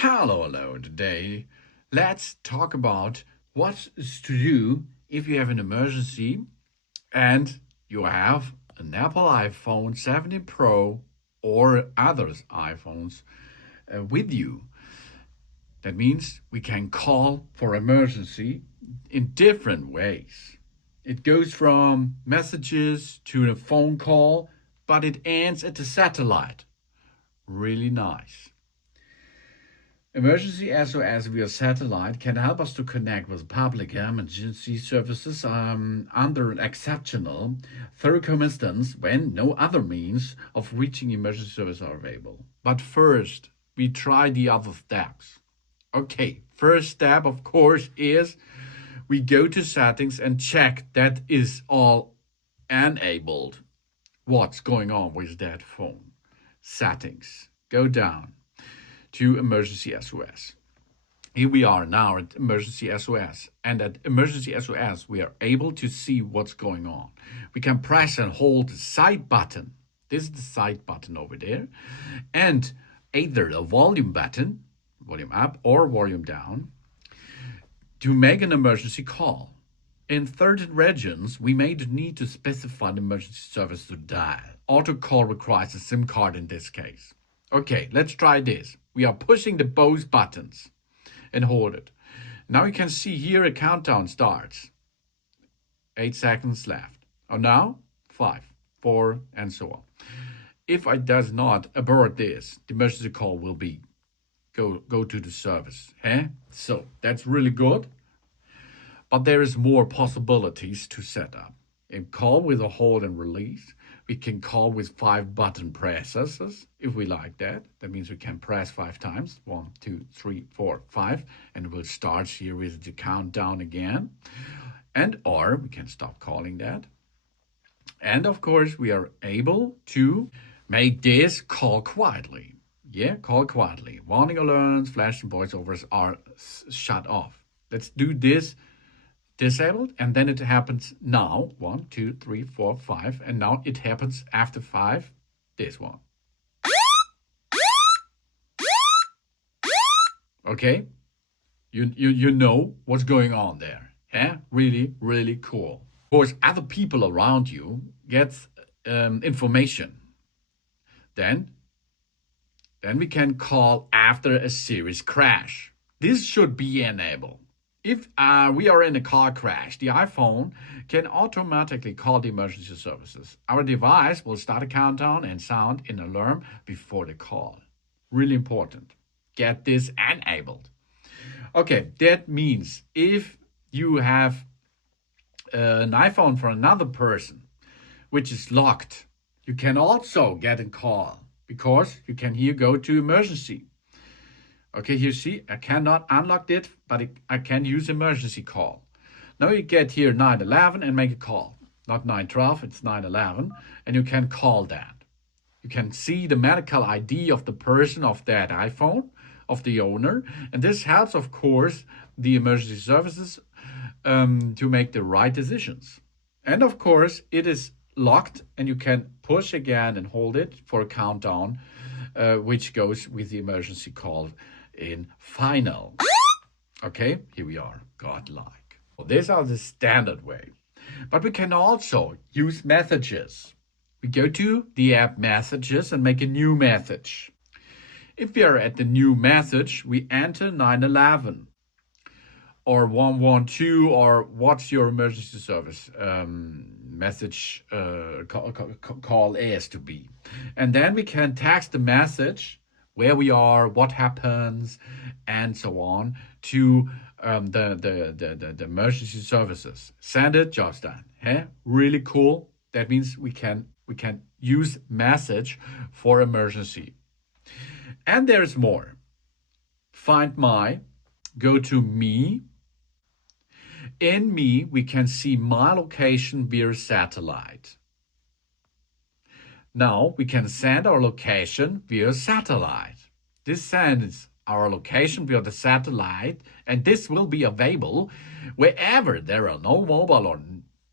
Hello. Today, let's talk about what to do if you have an emergency and you have an Apple iPhone 17 Pro or other iPhones with you. That means we can call for emergency in different ways. It goes from messages to a phone call, but it ends at the satellite. Really nice. Emergency SOS via satellite can help us to connect with public emergency services under exceptional circumstances when no other means of reaching emergency service are available. But first, we try the other steps. Okay, first step, of course, is we go to settings and check that is all enabled. What's going on with that phone? Settings. Go down to Emergency SOS. Here we are now at Emergency SOS. And at Emergency SOS, we are able to see what's going on. We can press and hold the side button. This is the side button over there. And either the volume button, volume up or volume down, to make an emergency call. In certain regions, we may need to specify the emergency service to dial. Auto call requires a SIM card in this case. Okay, let's try this. We are pushing the both buttons and hold it. Now you can see here a countdown starts. 8 seconds left. Oh, now 5, 4, and so on. If I does not abort this, the emergency call will be go to the service. So that's really good. But there is more possibilities to set up. In call with a hold and release, we can call with 5 button presses if we like that. That means we can press 5 times. 1, 2, 3, 4, 5. And we'll start here with the countdown again. Or we can stop calling that. And of course, we are able to make this call quietly. Call quietly. Warning alerts, flash and voiceovers are shut off. Let's do this disabled, and then it happens now. 1, 2, 3, 4, 5, and now it happens after 5. This one. Okay, you know what's going on there. Really cool. Of course, other people around you get information. Then we can call after a serious crash. This should be enabled. If we are in a car crash, the iPhone can automatically call the emergency services. Our device will start a countdown and sound an alarm before the call. Really important. Get this enabled. Okay, that means if you have an iPhone for another person, which is locked, you can also get a call because you can here go to emergency. Okay, here see, I cannot unlock it, but I can use emergency call. Now you get here 911 and make a call. Not 912, it's 911, and you can call that. You can see the medical ID of the person of that iPhone, of the owner, and this helps, of course, the emergency services to make the right decisions. And of course, it is locked, and you can push again and hold it for a countdown, which goes with the emergency call in final. Okay, here we are, godlike. Well, these are the standard way. But we can also use messages. We go to the app messages and make a new message. If we are at the new message, we enter 911 or 112 or what's your emergency service message call is to be. And then we can text the message where we are, what happens, and so on to the emergency services. Send it, job's done. Really cool. That means we can use message for emergency. And there's more. Find My, go to Me. In Me, we can see my location via satellite. Now we can send our location via satellite. This sends our location via the satellite, and this will be available wherever there are no mobile or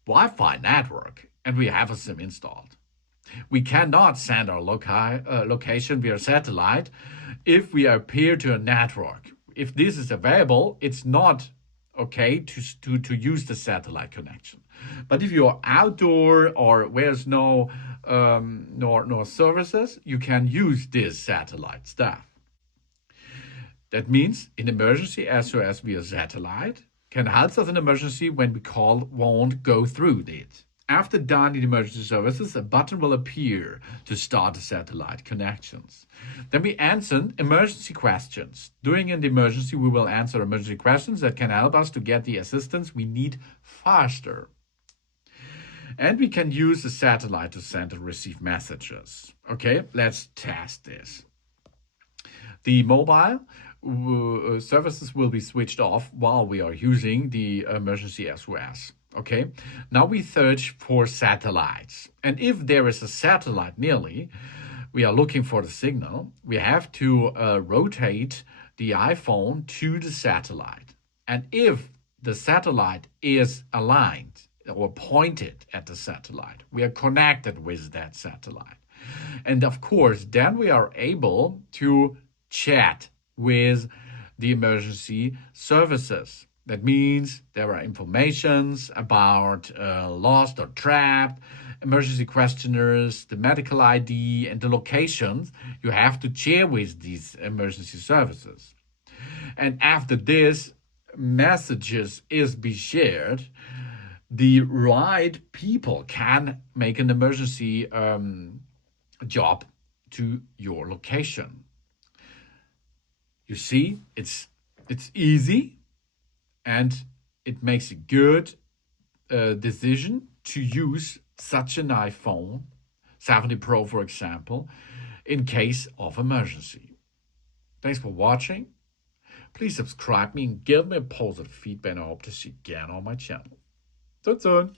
Wi-Fi network and we have a SIM installed. We cannot send our location via satellite if we appear to a network. If this is available, it's not okay to use the satellite connection. But if you're outdoor or where's no services, you can use this satellite stuff. That means in emergency SOS via satellite can help us in emergency when we call won't go through it. After done in emergency services, a button will appear to start the satellite connections. Then we answer emergency questions. During an emergency, we will answer emergency questions that can help us to get the assistance we need faster. And we can use the satellite to send and receive messages. Okay, let's test this. The mobile services will be switched off while we are using the emergency SOS. Okay, now we search for satellites. And if there is a satellite nearly, we are looking for the signal. We have to rotate the iPhone to the satellite. And if the satellite is aligned or pointed at the satellite, we are connected with that satellite. And of course, then we are able to chat with the emergency services. That means there are informations about lost or trapped, emergency questionnaires, the medical ID, and the locations you have to share with these emergency services. And after this, messages is be shared, the right people can make an emergency job to your location. You see, it's easy, and it makes a good decision to use such an iPhone 70 Pro, for example, in case of emergency. Thanks for watching. Please subscribe me and give me a positive feedback, and I hope to see you again on my channel. Tot soon!